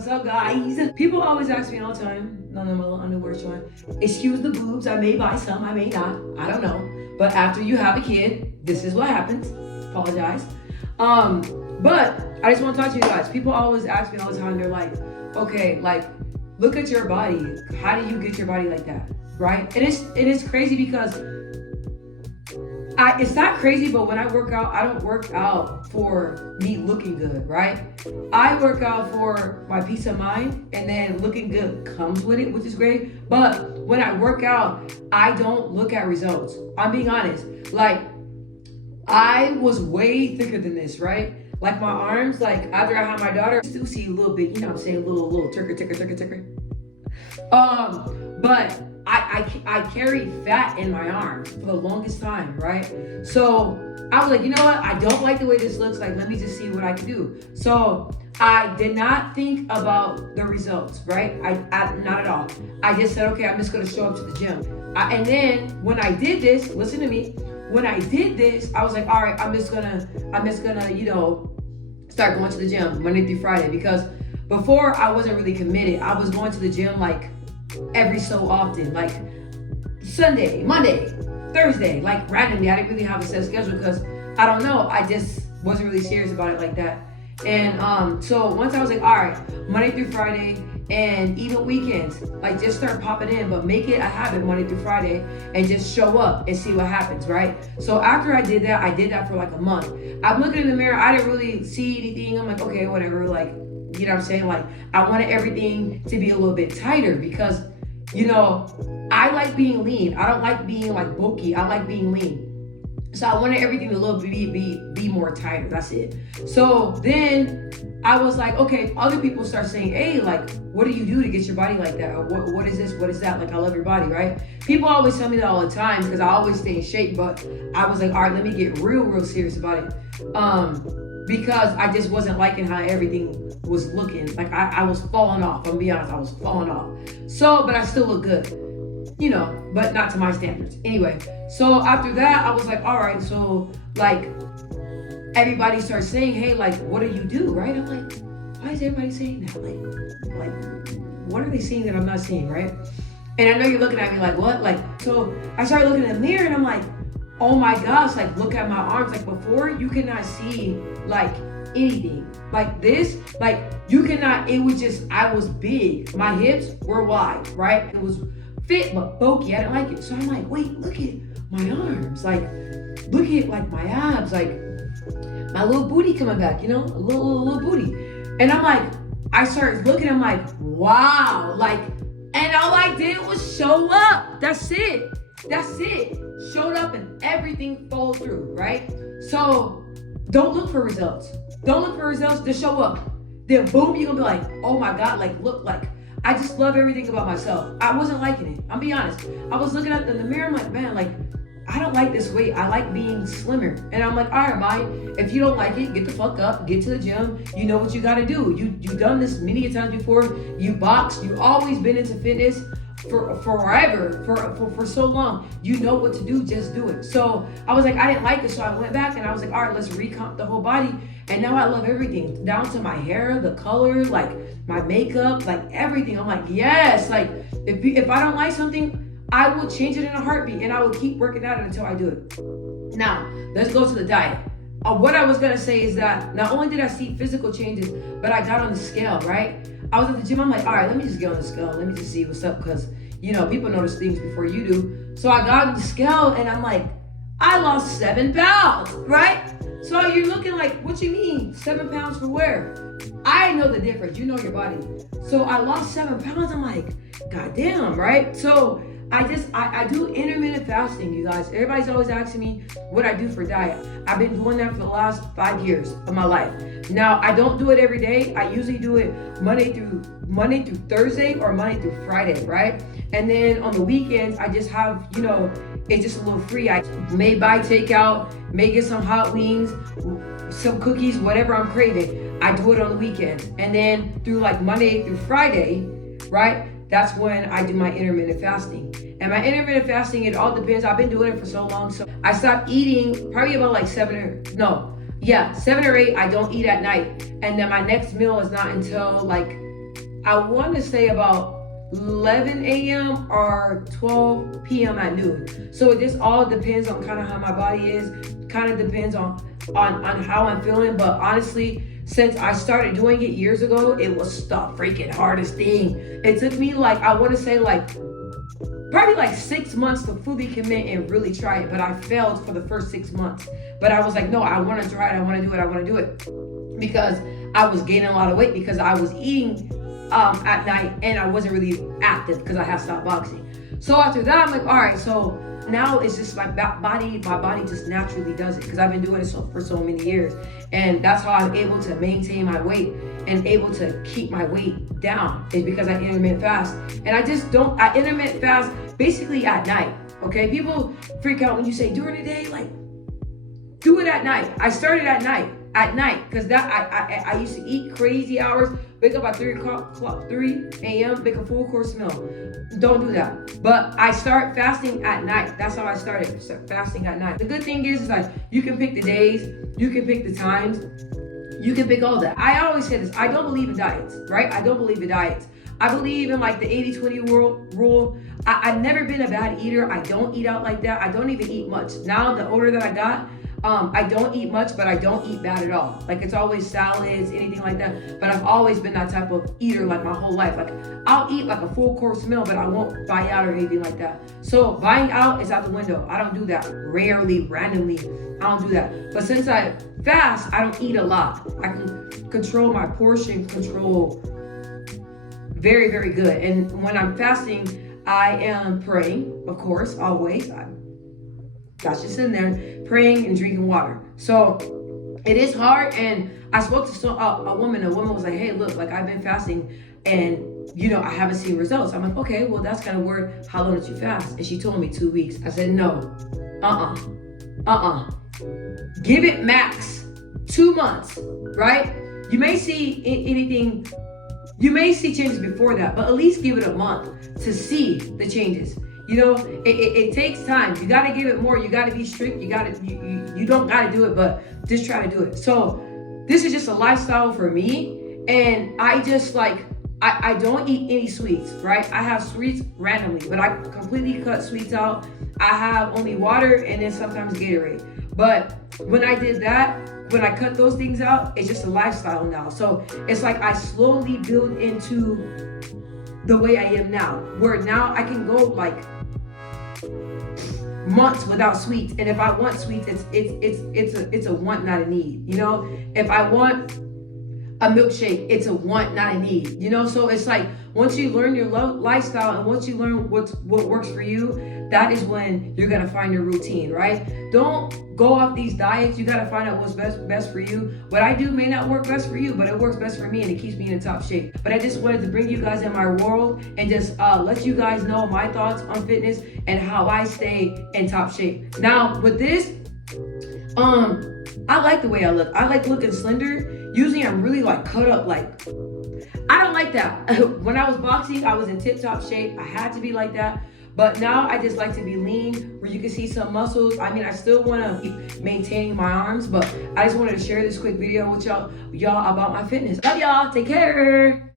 What's up, guys? People always ask me all the time, none of my little underwear showing. Excuse the boobs, I may buy some, I may not, I don't know. But after you have a kid, this is what happens. Apologize. But I just want to talk to you guys. People always ask me all the time, they're like, okay, like, look at your body. How do you get your body like that, right? It is crazy because it's not crazy, but when I work out, I don't work out for me looking good, right? I work out for my peace of mind, and then looking good comes with it, which is great. But when I work out, I don't look at results. I'm being honest. Like, I was way thicker than this, right? Like my arms, like after I had my daughter, I still see a little bit, you know what I'm saying, a little ticker. But I carried fat in my arms for the longest time, right? So I was like, you know what? I don't like the way this looks. Like, let me just see what I can do. So I did not think about the results, right? I not at all. I just said, okay, I'm just gonna show up to the gym. And then when I did this, listen to me. When I did this, I was like, all right, I'm just gonna, you know, start going to the gym Monday through Friday, because before I wasn't really committed. I was going to the gym like every so often, like Sunday, Monday, Thursday, like randomly. I didn't really have a set schedule because I don't know. I just wasn't really serious about it like that. And so once I was like, all right, Monday through Friday, and even weekends, like just start popping in, but make it a habit Monday through Friday and just show up and see what happens, right? So after I did that for like a month. I'm looking in the mirror, I didn't really see anything. I'm like, okay, whatever, like, you know what I'm saying? Like, I wanted everything to be a little bit tighter because, you know, I like being lean. I don't like being like bulky. I like being lean. So I wanted everything to little be more tighter. That's it. So then I was like, okay, other people start saying, hey, like, what do you do to get your body like that? Or what is this? What is that? Like, I love your body, right? People always tell me that all the time because I always stay in shape, but I was like, all right, let me get real serious about it. Because I just wasn't liking how everything was looking. Like, I was falling off. I'm gonna be honest, I was falling off. So, but I still look good, you know, but not to my standards. Anyway, so after that, I was like, all right, so like everybody starts saying, hey, like, what do you do, right? I'm like, why is everybody saying that? Like, what are they seeing that I'm not seeing, right? And I know you're looking at me like, what? Like, so I started looking in the mirror and I'm like, oh my gosh, like, look at my arms. Like, before you cannot see like anything like this, like you cannot, it was just, I was big. My hips were wide, right? It was fit, but bulky. I didn't like it. So I'm like, wait, look at my arms. Like, look at like my abs, like my little booty coming back, you know, a little booty. And I'm like, I started looking, I'm like, wow, like, and all I did was show up. That's it. Showed up and everything followed through, right? So don't look for results. Don't look for results, just show up. Then boom, you're gonna be like, oh my God, like, look, like, I just love everything about myself. I wasn't liking it. I'll be honest. I was looking at in the mirror, I'm like, man, like, I don't like this weight. I like being slimmer. And I'm like, all right, Mike, if you don't like it, get the fuck up, get to the gym. You know what you gotta do. You've done this many times before. You box, you've always been into fitness for forever, for so long. You know what to do, just do it. So I was like, I didn't like it. So I went back and I was like, all right, let's recomp the whole body. And now I love everything, down to my hair, the color, like my makeup, like everything. I'm like, yes, like if I don't like something, I will change it in a heartbeat and I will keep working at it until I do it. Now, let's go to the diet. What I was gonna say is that not only did I see physical changes, but I got on the scale, right? I was at the gym, I'm like, all right, let me just get on the scale. Let me just see what's up, because, you know, people notice things before you do. So I got on the scale and I'm like, I lost 7 pounds, right? So you're looking like, what you mean? 7 pounds for where? I know the difference. You know your body. So I lost 7 pounds. I'm like, God damn, right? So I do intermittent fasting, you guys. Everybody's always asking me what I do for diet. I've been doing that for the last 5 years of my life. Now, I don't do it every day. I usually do it Monday through Thursday or Monday through Friday, right? And then on the weekends, I just have, you know, it's just a little free. I may buy takeout, may get some hot wings, some cookies, whatever I'm craving. I do it on the weekends. And then through like Monday through Friday, right? That's when I do my intermittent fasting. And my intermittent fasting, it all depends. I've been doing it for so long. So I stopped eating probably about like 7 or 8. I don't eat at night. And then my next meal is not until like I want to say about 11 a.m. or 12 p.m. at noon. So it just all depends on kind of how my body is. Kind of depends on how I'm feeling. But honestly, since I started doing it years ago, it was the freaking hardest thing. It took me like, I want to say like probably like 6 months to fully commit and really try it. But I failed for the first 6 months. But I was like, no, I want to try it. I want to do it. I want to do it. Because I was gaining a lot of weight because I was eating at night and I wasn't really active because I had stopped boxing. So after that, I'm like, all right, so now it's just my body just naturally does it because I've been doing it for so many years. And that's how I'm able to maintain my weight and able to keep my weight down is because I intermittent fast. And I intermittent fast basically at night, okay? People freak out when you say during the day, like, do it at night. I started at night. Because that I used to eat crazy hours, wake up at 3 a.m., make a full course meal. Don't do that. But I start fasting at night. That's how I started, fasting at night. The good thing is like you can pick the days, you can pick the times, you can pick all that. I always say this, I don't believe in diets, right? I don't believe in diets. I believe in like the 80-20 rule. I've never been a bad eater. I don't eat out like that. I don't even eat much. Now, the older that I got, I don't eat much, but I don't eat bad at all. Like it's always salads, anything like that. But I've always been that type of eater like my whole life. Like I'll eat like a full course meal, but I won't buy out or anything like that. So buying out is out the window. I don't do that. Rarely, randomly, I don't do that. But since I fast, I don't eat a lot. I can control my portion control very, very good. And when I'm fasting, I am praying, of course, always. That's just in there, praying and drinking water. So it is hard. And I spoke to a woman. A woman was like, hey, look, like I've been fasting and, I haven't seen results. I'm like, okay, well, that's kind of weird. How long did you fast? And she told me 2 weeks. I said, no, give it max 2 months, right? You may see you may see changes before that, but at least give it a month to see the changes. It takes time. You got to give it more. You got to be strict. You don't got to do it, but just try to do it. So this is just a lifestyle for me. And I just I don't eat any sweets, right? I have sweets randomly, but I completely cut sweets out. I have only water and then sometimes Gatorade. But when I did that, when I cut those things out, it's just a lifestyle now. So it's like I slowly build into the way I am now, where now I can go like months without sweets, and if I want sweets, it's a want, not a need. If I want a milkshake, it's a want, not a need. So it's like once you learn your lifestyle and once you learn what works for you, that is when you're gonna find your routine, right? Don't go off these diets. You gotta find out what's best for you. What I do may not work best for you, but it works best for me and it keeps me in top shape. But I just wanted to bring you guys in my world and just let you guys know my thoughts on fitness and how I stay in top shape. Now with this, I like the way I look. I like looking slender. Usually I'm really like cut up, like I don't like that. When I was boxing, I was in tip-top shape. I had to be like that. But now I just like to be lean, where you can see some muscles. I mean, I still want to keep maintaining my arms, but I just wanted to share this quick video with y'all about my fitness. Love y'all. Take care.